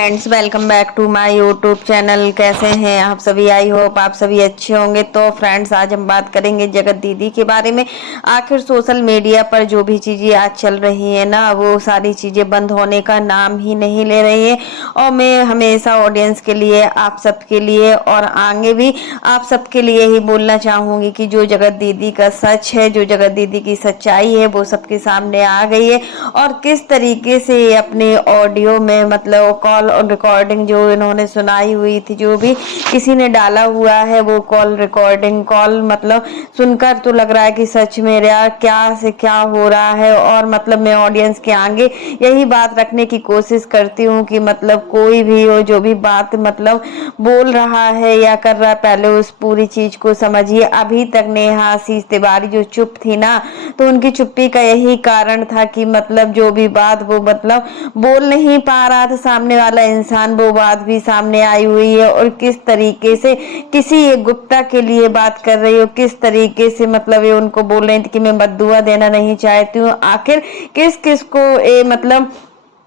Friends, welcome back to my YouTube channel. कैसे हैं आप सभी? आई होप आप सभी अच्छे होंगे। तो फ्रेंड्स, आज हम बात करेंगे जगत दीदी के बारे में। आखिर सोशल मीडिया पर जो भी चीज़ें आज चल रही है ना, वो सारी चीज़ें बंद होने का नाम ही नहीं ले रही है। और मैं हमेशा ऑडियंस के लिए, आप सबके लिए और आगे भी आप सबके लिए ही बोलना चाहूँगी कि जो जगत दीदी का सच है, जो जगत दीदी की सच्चाई है, वो सबके सामने आ गई है। और किस तरीके से अपने ऑडियो में मतलब कॉल और रिकॉर्डिंग जो इन्होंने सुनाई हुई थी, जो भी किसी ने डाला हुआ है वो कॉल रिकॉर्डिंग, कॉल मतलब सुनकर तो लग रहा है कि सच में यार क्या से क्या हो रहा है। और मतलब मैं ऑडियंस के आगे यही बात रखने की कोशिश करती हूँ कि मतलब कोई भी हो, जो भी बात मतलब बोल रहा है या कर रहा है, पहले उस पूरी चीज को समझिए। अभी तक नेहा आशीष तिवारी जो चुप थी ना, तो उनकी चुप्पी का यही कारण था कि मतलब जो भी बात वो मतलब बोल नहीं पा रहा था सामने वाला इंसान, वो बात भी सामने आई हुई है। और किस तरीके से किसी एक गुप्ता के लिए बात कर रही हो, किस तरीके से मतलब ये उनको बोल रही थी कि मैं बद्दुआ देना नहीं चाहती हूँ। आखिर किस किस को मतलब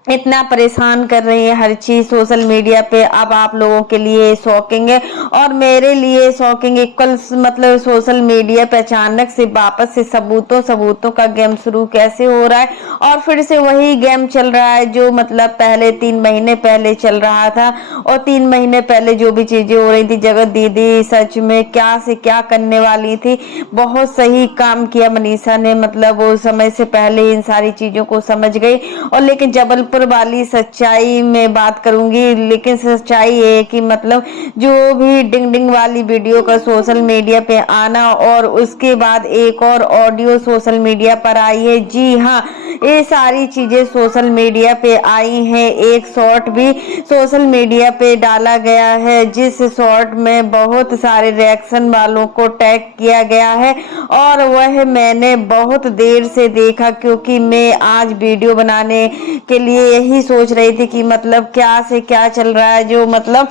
इतना परेशान कर रही है हर चीज सोशल मीडिया पे। अब आप लोगों के लिए शॉकिंग है और मेरे लिए शॉकिंग है। कल मतलब सोशल मीडिया पे अचानक से वापस से सबूतों सबूतों का गेम शुरू कैसे हो रहा है, और फिर से वही गेम चल रहा है जो मतलब पहले 3 महीने पहले चल रहा था। और 3 महीने पहले जो भी चीजें हो रही थी, जगत दीदी सच में क्या से क्या करने वाली थी। बहुत सही काम किया मनीषा ने, मतलब वो समय से पहले इन सारी चीजों को समझ गई। और लेकिन जबलपुर वाली सच्चाई में बात करूंगी, लेकिन सच्चाई ये है कि मतलब जो भी डिंग डिंग वाली वीडियो का सोशल मीडिया पे आना और उसके बाद एक और ऑडियो सोशल मीडिया पर आई है। जी हाँ, ये सारी चीजें सोशल मीडिया पे आई हैं। एक शॉर्ट भी सोशल मीडिया पे डाला गया है, जिस शॉर्ट में बहुत सारे रिएक्शन वालों को टैग किया गया है। और वह मैंने बहुत देर से देखा, क्योंकि मैं आज वीडियो बनाने के लिए यही सोच रही थी कि मतलब क्या से क्या चल रहा है, जो मतलब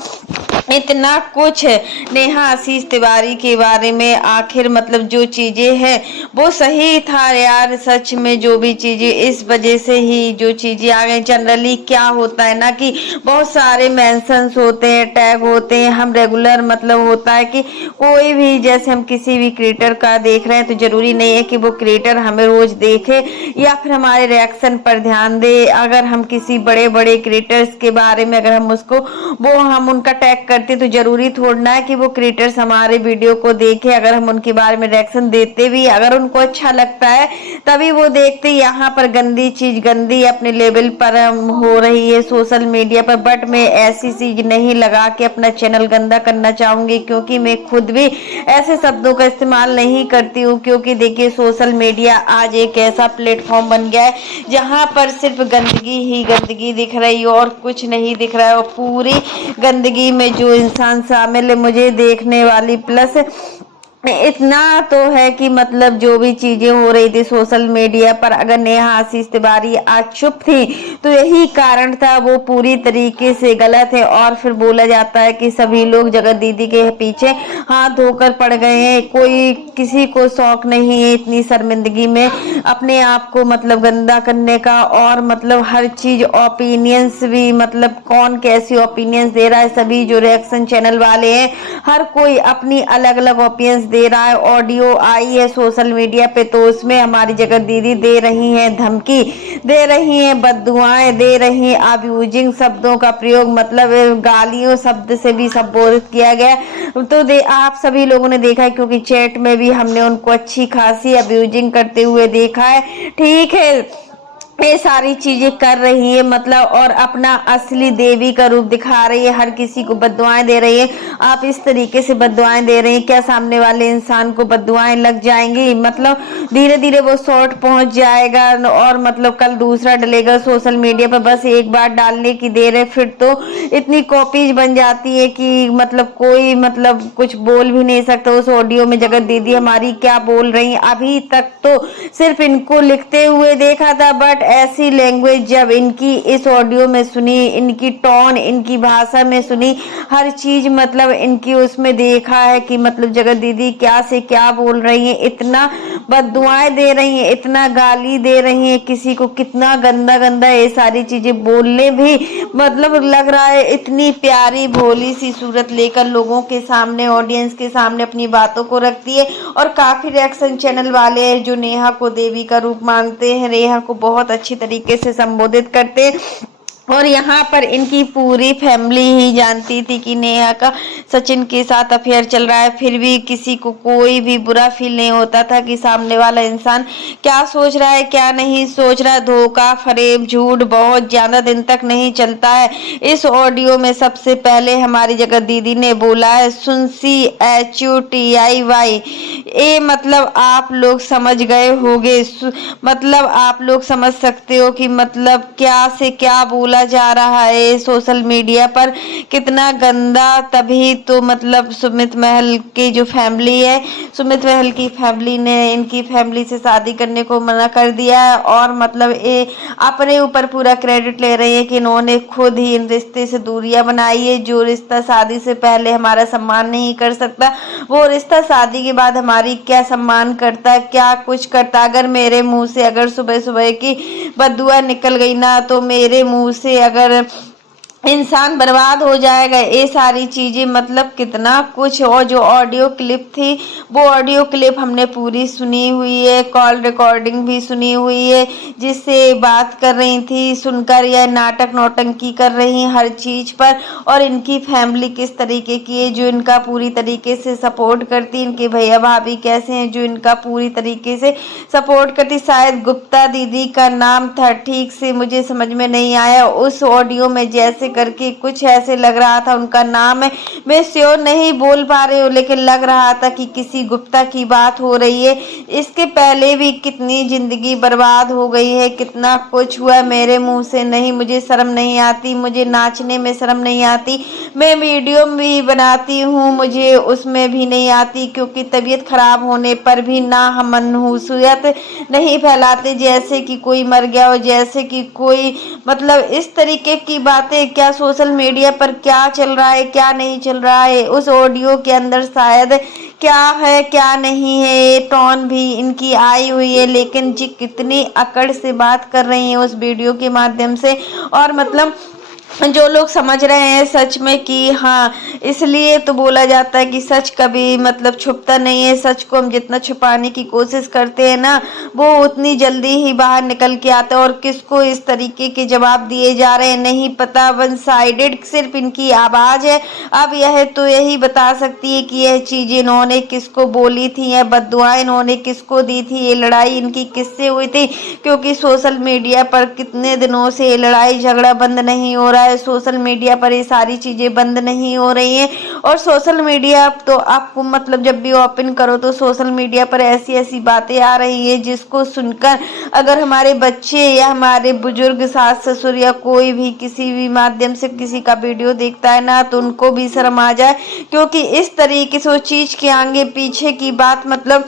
इतना कुछ नेहा आशीष तिवारी के बारे में। आखिर मतलब जो चीजें हैं वो सही था यार, सच में जो भी चीजें इस वजह से ही जो चीजें आ गई। जनरली क्या होता है ना कि बहुत सारे मेंशंस होते हैं, टैग होते हैं, हम रेगुलर मतलब होता है कि कोई भी जैसे हम किसी भी क्रिएटर का देख रहे हैं तो जरूरी नहीं है कि वो क्रिएटर हमें रोज देखे या फिर हमारे रिएक्शन पर ध्यान दे। अगर हम किसी बड़े बड़े क्रिएटर्स के बारे में अगर हम उसको वो हम उनका टैग करते तो जरूरी थोड़ना है कि वो क्रिएटर्स हमारे वीडियो को देखे। अगर हम उनके बारे में रिएक्शन देते भी, अगर उनको अच्छा लगता है तभी वो देखते। यहाँ पर गंदी चीज गंदी अपने लेवल पर हो रही है सोशल मीडिया पर, बट मैं ऐसी चीज नहीं लगा के अपना चैनल गंदा करना चाहूंगी, क्योंकि मैं खुद भी ऐसे शब्दों का इस्तेमाल नहीं करती हूँ। क्योंकि देखिए, सोशल मीडिया आज एक ऐसा प्लेटफॉर्म बन गया है जहाँ पर सिर्फ गंदगी ही गंदगी दिख रही है और कुछ नहीं दिख रहा है। और पूरी गंदगी में जो इंसान शामिल है, मुझे देखने वाली प्लस इतना तो है कि मतलब जो भी चीजें हो रही थी सोशल मीडिया पर, अगर नेहा आशीष तिवारी आज चुप थी तो यही कारण था। वो पूरी तरीके से गलत है। और फिर बोला जाता है कि सभी लोग जगत दीदी के पीछे हाथ धोकर पड़ गए हैं। कोई किसी को शौक नहीं है इतनी शर्मिंदगी में अपने आप को मतलब गंदा करने का। और मतलब हर चीज ओपिनियंस भी, मतलब कौन कैसी ओपिनियंस दे रहा है, सभी जो रिएक्शन चैनल वाले हैं हर कोई अपनी अलग अलग ओपिनियंस दे रहा है। ऑडियो आई है सोशल मीडिया पे तो उसमें हमारी जगत दीदी दे रही हैं धमकी, दे रही हैं बद्दुआएं, दे रही हैं अब्यूजिंग शब्दों का प्रयोग, मतलब गालियों शब्द से भी संबोधित किया गया। तो आप सभी लोगों ने देखा है, क्योंकि चैट में भी हमने उनको अच्छी खासी अब्यूजिंग करते हुए देखा है। ठीक है, ये सारी चीजें कर रही है मतलब, और अपना असली देवी का रूप दिखा रही है, हर किसी को बद्दुआएं दे रही है। आप इस तरीके से बद्दुआएं दे रही हैं, क्या सामने वाले इंसान को बद्दुआएं लग जाएंगी? मतलब धीरे धीरे वो शॉर्ट पहुंच जाएगा और मतलब कल दूसरा डलेगा सोशल मीडिया पर। बस एक बार डालने की देर है, फिर तो इतनी कॉपीज बन जाती है कि मतलब कोई मतलब कुछ बोल भी नहीं सकता। उस ऑडियो में जगत दीदी हमारी क्या बोल रही है, अभी तक तो सिर्फ इनको लिखते हुए देखा था, बट ऐसी लैंग्वेज जब इनकी इस ऑडियो में सुनी, इनकी टोन, इनकी भाषा में सुनी, हर चीज मतलब इनकी उसमें देखा है कि मतलब जगत दीदी क्या से क्या बोल रही हैं, इतना बद्दुआएं दे रही हैं, इतना गाली दे रही हैं किसी को, कितना गंदा गंदा ये सारी चीजें बोलने भी मतलब लग रहा है इतनी प्यारी भोली सी सूरत लेकर लोगों के सामने, ऑडियंस के सामने अपनी बातों को रखती है। और काफी रिएक्शन चैनल वाले हैं जो नेहा को देवी का रूप मानते हैं, नेहा को बहुत अच्छी तरीके से संबोधित करते हैं। और यहाँ पर इनकी पूरी फैमिली ही जानती थी कि नेहा का सचिन के साथ अफेयर चल रहा है, फिर भी किसी को कोई भी बुरा फील नहीं होता था कि सामने वाला इंसान क्या सोच रहा है क्या नहीं सोच रहा है। धोखा, फरेब, झूठ बहुत ज्यादा दिन तक नहीं चलता है। इस ऑडियो में सबसे पहले हमारी जगत दीदी ने बोला है SUNCHUTIY, ये मतलब आप लोग समझ गए होंगे, मतलब आप लोग समझ सकते हो कि मतलब क्या से क्या बोला जा रहा है सोशल मीडिया पर, कितना गंदा। तभी तो मतलब सुमित महल की जो फैमिली है, सुमित महल की फैमिली ने इनकी फैमिली से शादी करने को मना कर दिया है। और मतलब ये अपने ऊपर पूरा क्रेडिट ले रही है कि इन्होंने खुद ही इन रिश्ते से दूरियां बनाई है। जो रिश्ता शादी से पहले हमारा सम्मान नहीं कर सकता, वो रिश्ता शादी के बाद हमारी क्या सम्मान करता, क्या कुछ करता। अगर मेरे मुंह से अगर सुबह सुबह की बददुआ निकल गई ना, तो मेरे मुंह से अगर इंसान बर्बाद हो जाएगा। ये सारी चीजें मतलब कितना कुछ। और जो ऑडियो क्लिप थी वो ऑडियो क्लिप हमने पूरी सुनी हुई है, कॉल रिकॉर्डिंग भी सुनी हुई है, जिससे बात कर रही थी, सुनकर यह नाटक नौटंकी कर रही हैं हर चीज पर। और इनकी फैमिली किस तरीके की है जो इनका पूरी तरीके से सपोर्ट करती, इनके भैया भाभी कैसे हैं जो इनका पूरी तरीके से सपोर्ट करती। शायद गुप्ता दीदी का नाम था, ठीक से मुझे समझ में नहीं आया उस ऑडियो में, जैसे करके कुछ ऐसे लग रहा था उनका नाम है, मैं श्योर नहीं बोल पा रही हूँ, लेकिन लग रहा था कि किसी गुप्ता की बात हो रही है। इसके पहले भी कितनी जिंदगी बर्बाद हो गई है, कितना कुछ हुआ। मेरे मुंह से नहीं, मुझे शर्म नहीं आती, मुझे नाचने में शर्म नहीं आती, मैं वीडियो भी बनाती हूँ मुझे उसमें भी नहीं आती, क्योंकि तबीयत खराब होने पर भी ना हम मनहूसियत नहीं फैलाते जैसे कि कोई मर गया हो, जैसे कि कोई मतलब इस तरीके की बातें। क्या सोशल मीडिया पर क्या चल रहा है क्या नहीं चल रहा है, उस ऑडियो के अंदर शायद क्या है क्या नहीं है, ये टोन भी इनकी आई हुई है। लेकिन जी कितनी अकड़ से बात कर रही हैं उस वीडियो के माध्यम से। और मतलब जो लोग समझ रहे हैं सच में कि हाँ, इसलिए तो बोला जाता है कि सच कभी मतलब छुपता नहीं है। सच को हम जितना छुपाने की कोशिश करते हैं ना, वो उतनी जल्दी ही बाहर निकल के आता है। और किसको इस तरीके के जवाब दिए जा रहे हैं नहीं पता, वन साइडेड सिर्फ इनकी आवाज है। अब यह तो यही बता सकती है कि यह चीजें इन्होंने किसको बोली थी, यह बद्दुआएं इन्होंने किसको दी थी, ये लड़ाई इनकी किससे हुई थी। क्योंकि सोशल मीडिया पर कितने दिनों से ये लड़ाई झगड़ा बंद नहीं हो रहा है, सोशल मीडिया पर ये सारी चीजें बंद नहीं हो रही हैं। और सोशल मीडिया तो आपको मतलब जब भी ओपन करो तो सोशल मीडिया पर ऐसी ऐसी बातें आ रही है जिसको सुनकर अगर हमारे बच्चे या हमारे बुजुर्ग, सास ससुर या कोई भी किसी भी माध्यम से किसी का वीडियो देखता है ना, तो उनको भी शर्म आ जाए। क्योंकि इस तरीके से वो चीज के आगे पीछे की बात मतलब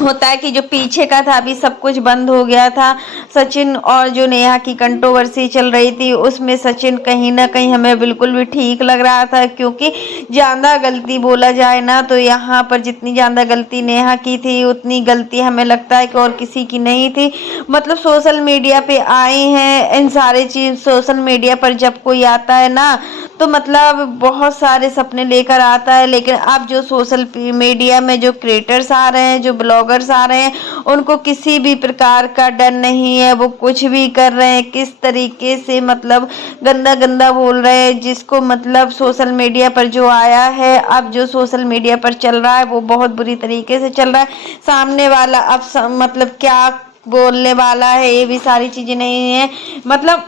होता है कि जो पीछे का था अभी सब कुछ बंद हो गया था। सचिन और जो नेहा की कंट्रोवर्सी चल रही थी उसमें सचिन कहीं ना कहीं हमें बिल्कुल भी ठीक लग रहा था, क्योंकि ज़्यादा गलती बोला जाए ना तो यहाँ पर जितनी ज़्यादा गलती नेहा की थी उतनी गलती हमें लगता है कि और किसी की नहीं थी। मतलब सोशल मीडिया पे आए हैं इन सारे चीज़, सोशल मीडिया पर जब कोई आता है ना तो मतलब बहुत सारे सपने लेकर आता है। लेकिन अब जो सोशल मीडिया में जो क्रिएटर्स आ रहे हैं, जो ब्लॉगर्स आ रहे हैं, उनको किसी भी प्रकार का डर नहीं है, वो कुछ भी कर रहे हैं, किस तरीके से मतलब गंदा गंदा बोल रहे हैं। जिसको मतलब सोशल मीडिया पर जो आया है, अब जो सोशल मीडिया पर चल रहा है वो बहुत बुरी तरीके से चल रहा है। सामने वाला अब मतलब क्या बोलने वाला है ये भी सारी चीजें नहीं है। मतलब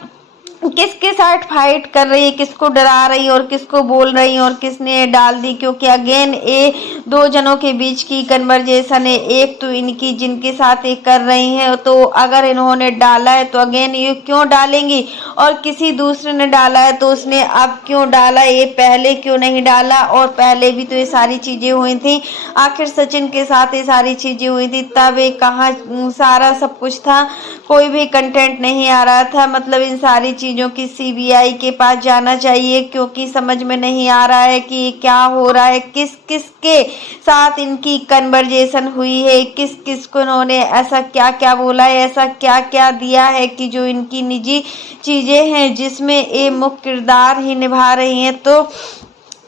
किसके साथ फाइट कर रही है, किसको डरा रही है और किसको बोल रही है और किसने डाल दी, क्योंकि अगेन ये दो जनों के बीच की कन्वर्जेशन है। एक तो इनकी जिनके साथ ये कर रही हैं, तो अगर इन्होंने डाला है तो अगेन ये क्यों डालेंगी, और किसी दूसरे ने डाला है तो उसने अब क्यों डाला, ये पहले क्यों नहीं डाला, और पहले भी तो ये सारी चीजें हुई थी। आखिर सचिन के साथ ये सारी चीजें हुई थी, तब ये कहाँ सारा सब कुछ था, कोई भी कंटेंट नहीं आ रहा था। मतलब इन सारी चीज़ों की सीबीआई के पास जाना चाहिए, क्योंकि समझ में नहीं आ रहा है कि क्या हो रहा है, किस किस के साथ इनकी कन्वर्जेशन हुई है, किस किस को इन्होंने ऐसा क्या क्या बोला है, ऐसा क्या क्या दिया है कि जो इनकी निजी चीज़ें हैं जिसमें ये मुख्य किरदार ही निभा रही हैं। तो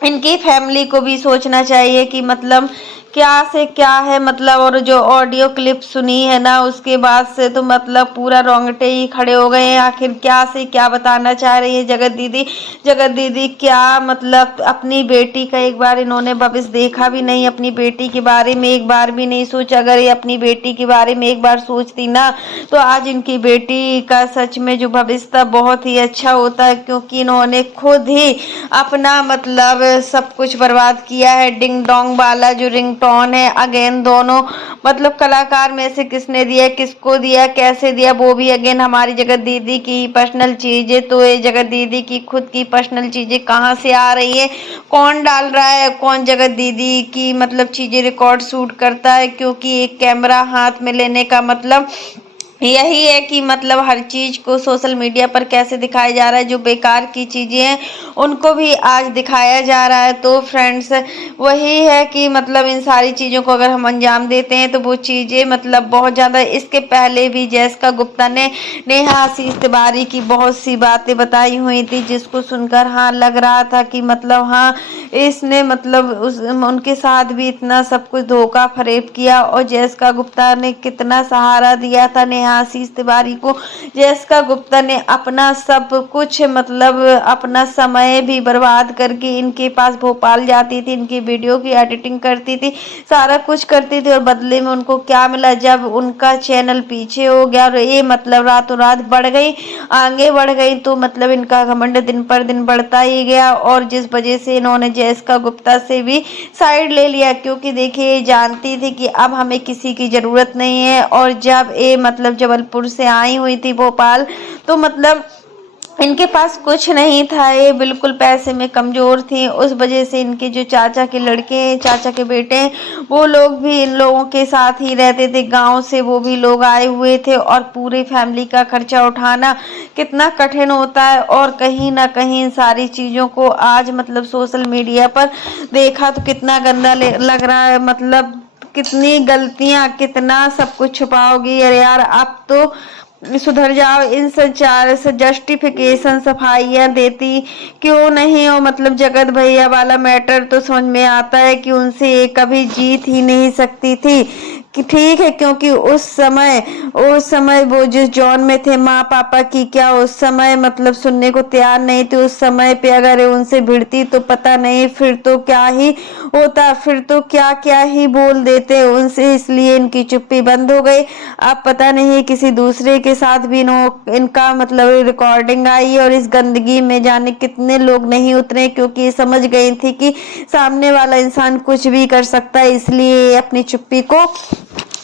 इनकी फैमिली को भी सोचना चाहिए कि मतलब क्या से क्या है। मतलब और जो ऑडियो क्लिप सुनी है ना, उसके बाद से तो मतलब पूरा रोंगटे ही खड़े हो गए हैं। आखिर क्या से क्या बताना चाह रही है जगत दीदी। जगत दीदी क्या मतलब अपनी बेटी का एक बार इन्होंने भविष्य देखा भी नहीं, अपनी बेटी के बारे में एक बार भी नहीं सोचा। अगर ये अपनी बेटी के बारे में एक बार सोचती ना, तो आज इनकी बेटी का सच में जो भविष्य था बहुत ही अच्छा होता है, क्योंकि इन्होंने खुद ही अपना मतलब सब कुछ बर्बाद किया है। डिंग डोंग वाला जो रिंगटोन है, अगेन दोनों मतलब कलाकार में से किसने दिया, किसको दिया, कैसे दिया, वो भी अगेन हमारी जगत दीदी की पर्सनल चीजें। तो ये जगत दीदी की खुद की पर्सनल चीजें कहाँ से आ रही है, कौन डाल रहा है, कौन जगत दीदी की मतलब चीजें रिकॉर्ड शूट करता है, क्योंकि एक कैमरा हाथ में लेने का मतलब यही है कि मतलब हर चीज को सोशल मीडिया पर कैसे दिखाया जा रहा है, जो बेकार की चीजें हैं उनको भी आज दिखाया जा रहा है। तो फ्रेंड्स वही है कि मतलब इन सारी चीजों को अगर हम अंजाम देते हैं तो वो चीजें मतलब बहुत ज्यादा। इसके पहले भी जैसिका गुप्ता ने नेहा आशीष तिवारी की बहुत सी बातें बताई हुई थी, जिसको सुनकर हाँ लग रहा था कि मतलब हाँ इसने मतलब उनके साथ भी इतना सब कुछ धोखा फरेब किया, और जैसिका गुप्ता ने कितना सहारा दिया था नेहा आशीष तिवारी को। जैसिका गुप्ता ने अपना सब कुछ मतलब अपना समय भी बर्बाद करके इनके पास भोपाल जाती थी, इनकी वीडियो की एडिटिंग करती थी, सारा कुछ करती थी, और बदले में उनको क्या मिला, जब उनका चैनल पीछे हो गया और ये मतलब रातों रात बढ़ गई, आगे बढ़ गई, तो मतलब इनका घमंड दिन पर दिन बढ़ता ही गया। और जिस वजह से इन्होंने जैसिका गुप्ता से भी साइड ले लिया, क्योंकि देखिए जानती थी कि अब हमें किसी की ज़रूरत नहीं है। और जब ये मतलब जबलपुर से आई हुई थी भोपाल, तो मतलब इनके पास कुछ नहीं था, ये बिल्कुल पैसे में कमज़ोर थी। उस वजह से इनके जो चाचा के लड़के हैं, चाचा के बेटे हैं, वो लोग भी इन लोगों के साथ ही रहते थे, गांव से वो भी लोग आए हुए थे, और पूरी फैमिली का खर्चा उठाना कितना कठिन होता है। और कहीं ना कहीं इन सारी चीज़ों को आज मतलब सोशल मीडिया पर देखा तो कितना गंदा लग रहा है। मतलब कितनी गलतियां, कितना सब कुछ छुपाओगी। अरे यार अब तो सुधर जाओ, इन संचार से जस्टिफिकेशन सफाइयाँ देती क्यों नहीं हो। मतलब जगत भैया वाला मैटर तो समझ में आता है कि उनसे ये कभी जीत ही नहीं सकती थी, कि ठीक है, क्योंकि उस समय वो जिस जॉन में थे, माँ पापा की क्या उस समय मतलब सुनने को तैयार नहीं थे। उस समय पे अगर उनसे भिड़ती तो पता नहीं फिर तो क्या ही होता, फिर तो क्या क्या ही बोल देते उनसे, इसलिए इनकी चुप्पी बंद हो गई। अब पता नहीं किसी दूसरे के साथ भी इनका मतलब रिकॉर्डिंग आई, और इस गंदगी में जाने कितने लोग नहीं उतरे, क्योंकि समझ गई थी कि सामने वाला इंसान कुछ भी कर सकता है, इसलिए अपनी चुप्पी को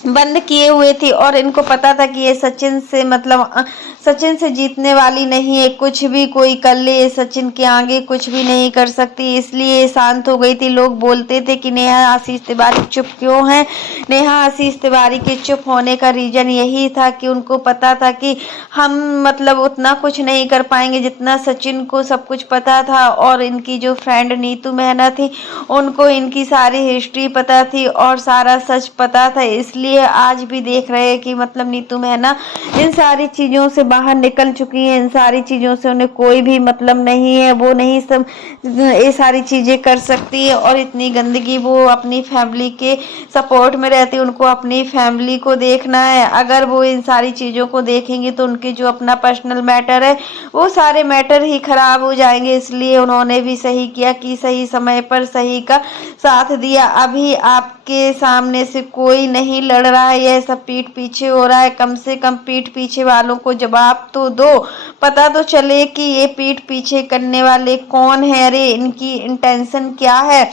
बंद किए हुए थी। और इनको पता था कि ये सचिन से मतलब सचिन से जीतने वाली नहीं है, कुछ भी कोई कर ले, ये सचिन के आगे कुछ भी नहीं कर सकती, इसलिए शांत हो गई थी। लोग बोलते थे कि नेहा आशीष तिवारी चुप क्यों है। नेहा आशीष तिवारी के चुप होने का रीजन यही था कि उनको पता था कि हम मतलब उतना कुछ नहीं कर पाएंगे जितना सचिन को सब कुछ पता था। और इनकी जो फ्रेंड नीतू मेहना थी, उनको इनकी सारी हिस्ट्री पता थी और सारा सच पता था, इसलिए आज भी देख रहे हैं कि मतलब नीतू मेहना इन सारी चीज़ों से बाहर निकल चुकी है। इन सारी चीज़ों से उन्हें कोई भी मतलब नहीं है, वो नहीं सब ये सारी चीज़ें कर सकती है। और इतनी गंदगी वो अपनी फैमिली के सपोर्ट में रहती है, उनको अपनी फैमिली को देखना है। अगर वो इन सारी चीज़ों को देखेंगे तो उनके जो अपना पर्सनल मैटर है वो सारे मैटर ही खराब हो जाएंगे। इसलिए उन्होंने भी सही किया कि सही समय पर सही का साथ दिया। अभी आपके सामने से कोई नहीं लड़ बढ़ रहा है, यह सब पीठ पीछे हो रहा है। कम से कम पीठ पीछे वालों को जवाब तो दो, पता तो चले कि ये पीठ पीछे करने वाले कौन है, अरे इनकी इंटेंशन क्या है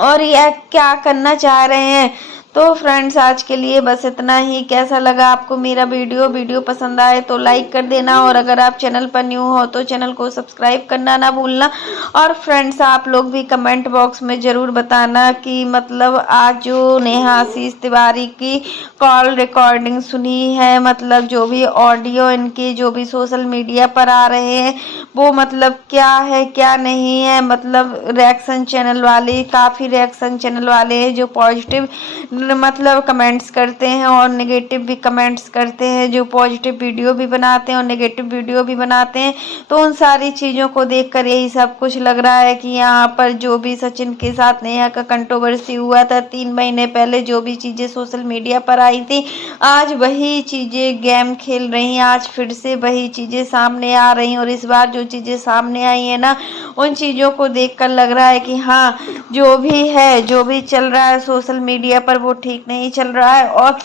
और यह क्या करना चाह रहे हैं। तो फ्रेंड्स आज के लिए बस इतना ही। कैसा लगा आपको मेरा वीडियो पसंद आए तो लाइक कर देना, और अगर आप चैनल पर न्यू हो तो चैनल को सब्सक्राइब करना ना भूलना। और फ्रेंड्स आप लोग भी कमेंट बॉक्स में ज़रूर बताना कि मतलब आज जो नेहा आशीष तिवारी की कॉल रिकॉर्डिंग सुनी है, मतलब जो भी ऑडियो इनके जो भी सोशल मीडिया पर आ रहे हैं वो मतलब क्या है क्या नहीं है। मतलब रिएक्शन चैनल वाले, काफ़ी रिएक्शन चैनल वाले हैं जो पॉजिटिव मतलब कमेंट्स करते हैं और नेगेटिव भी कमेंट्स करते हैं, जो पॉजिटिव वीडियो भी बनाते हैं और नेगेटिव वीडियो भी बनाते हैं। तो उन सारी चीज़ों को देखकर यही सब कुछ लग रहा है कि यहाँ पर जो भी सचिन के साथ नेहा का कंट्रोवर्सी हुआ था 3 महीने पहले, जो भी चीज़ें सोशल मीडिया पर आई थी, आज वही चीज़ें गेम खेल रही हैं, आज फिर से वही चीज़ें सामने आ रही हैं। और इस बार जो चीज़ें सामने आई हैं ना, उन चीज़ों को देखकर लग रहा है कि हाँ जो भी है, जो भी चल रहा है सोशल मीडिया पर वो ठीक नहीं चल रहा है। और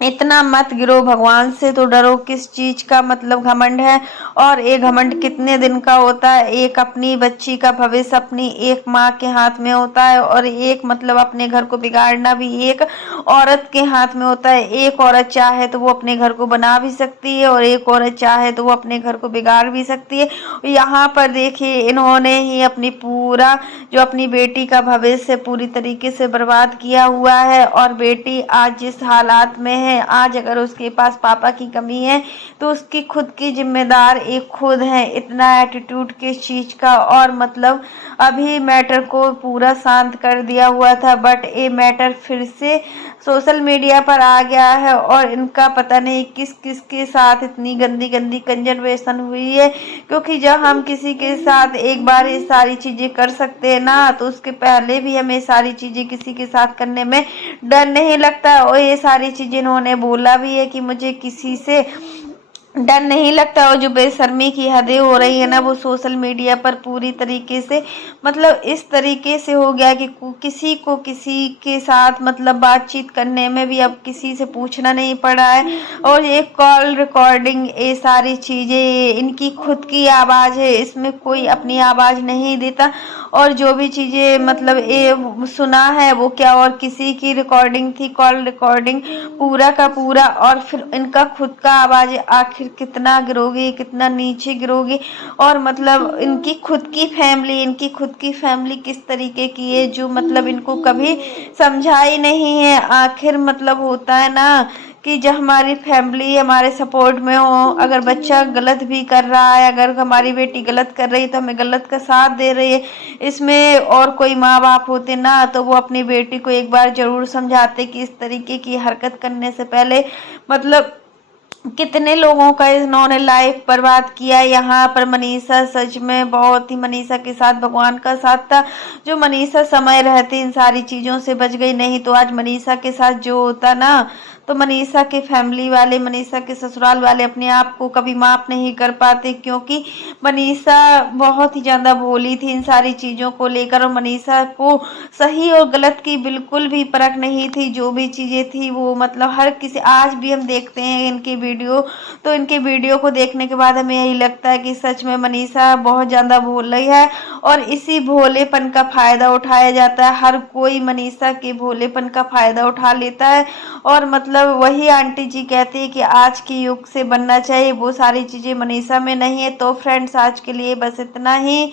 इतना मत गिरो, भगवान से तो डरो, किस चीज का मतलब घमंड है। और ये घमंड कितने दिन का होता है, एक अपनी बच्ची का भविष्य अपनी एक माँ के हाथ में होता है, और एक मतलब अपने घर को बिगाड़ना भी एक औरत के हाथ में होता है। एक औरत चाहे तो वो अपने घर को बना भी सकती है, और एक औरत चाहे तो वो अपने घर को बिगाड़ भी सकती है। यहाँ पर देखिए इन्होंने ही अपनी पूरा जो अपनी बेटी का भविष्य पूरी तरीके से बर्बाद किया हुआ है। और बेटी आज जिस हालात में है, आज अगर उसके पास पापा की कमी है तो उसकी खुद की जिम्मेदार एक खुद है। इतना एटीट्यूड किस चीज का। और मतलब अभी मैटर को पूरा शांत कर दिया हुआ था, बट ये मैटर फिर से सोशल मीडिया पर आ गया है, और इनका पता नहीं किस किस के साथ इतनी गंदी गंदी कंजरवेशन हुई है। क्योंकि जब हम किसी के साथ एक बार ये सारी चीजें कर सकते हैं ना, तो उसके पहले भी हमें सारी चीजें किसी के साथ करने में डर नहीं लगता। और ये सारी चीजें इन्होंने बोला भी है कि मुझे किसी से डर नहीं लगता। और जो बेशर्मी की हदें हो रही है ना, वो सोशल मीडिया पर पूरी तरीके से मतलब इस तरीके से हो गया कि किसी को किसी के साथ मतलब बातचीत करने में भी अब किसी से पूछना नहीं पड़ा है। और ये कॉल रिकॉर्डिंग, ये सारी चीज़ें इनकी खुद की आवाज़ है, इसमें कोई अपनी आवाज़ नहीं देता। और जो भी चीज़ें मतलब ये सुना है वो क्या और किसी की रिकॉर्डिंग थी, कॉल रिकॉर्डिंग पूरा का पूरा। और फिर इनका खुद का आवाज़, आखिर कितना गिरोगी, कितना नीचे गिरोगी। और मतलब इनकी खुद की फैमिली किस तरीके की है, जो मतलब इनको कभी समझा ही नहीं है। आखिर मतलब होता है ना कि जब हमारी फैमिली हमारे सपोर्ट में हो, अगर बच्चा गलत भी कर रहा है, अगर हमारी बेटी गलत कर रही है तो हमें गलत का साथ दे रही है, इसमें और कोई माँ बाप होते ना तो वो अपनी बेटी को एक बार जरूर समझाते कि इस तरीके की हरकत करने से पहले मतलब कितने लोगों का इन्होंने लाइफ बर्बाद किया। यहाँ पर मनीषा सच में बहुत ही, मनीषा के साथ भगवान का साथ था। जो मनीषा समय रहते इन सारी चीज़ों से बच गई, नहीं तो आज मनीषा के साथ जो होता ना, तो मनीषा के फैमिली वाले, मनीषा के ससुराल वाले अपने आप को कभी माफ़ नहीं कर पाते। क्योंकि मनीषा बहुत ही ज़्यादा भोली थी इन सारी चीज़ों को लेकर, और मनीषा को सही और गलत की बिल्कुल भी परख नहीं थी। जो भी चीज़ें थी वो मतलब हर किसी, आज भी हम देखते हैं इनकी वीडियो, तो इनके वीडियो को देखने के बाद हमें यही लगता है कि सच में मनीषा बहुत ज़्यादा भोली है, और इसी भोलेपन का फ़ायदा उठाया जाता है। हर कोई मनीषा के भोलेपन का फ़ायदा उठा लेता है। और मतलब वही आंटी जी कहती है कि आज के युग से बनना चाहिए, वो सारी चीज़ें मनीषा में नहीं है। तो फ्रेंड्स आज के लिए बस इतना ही।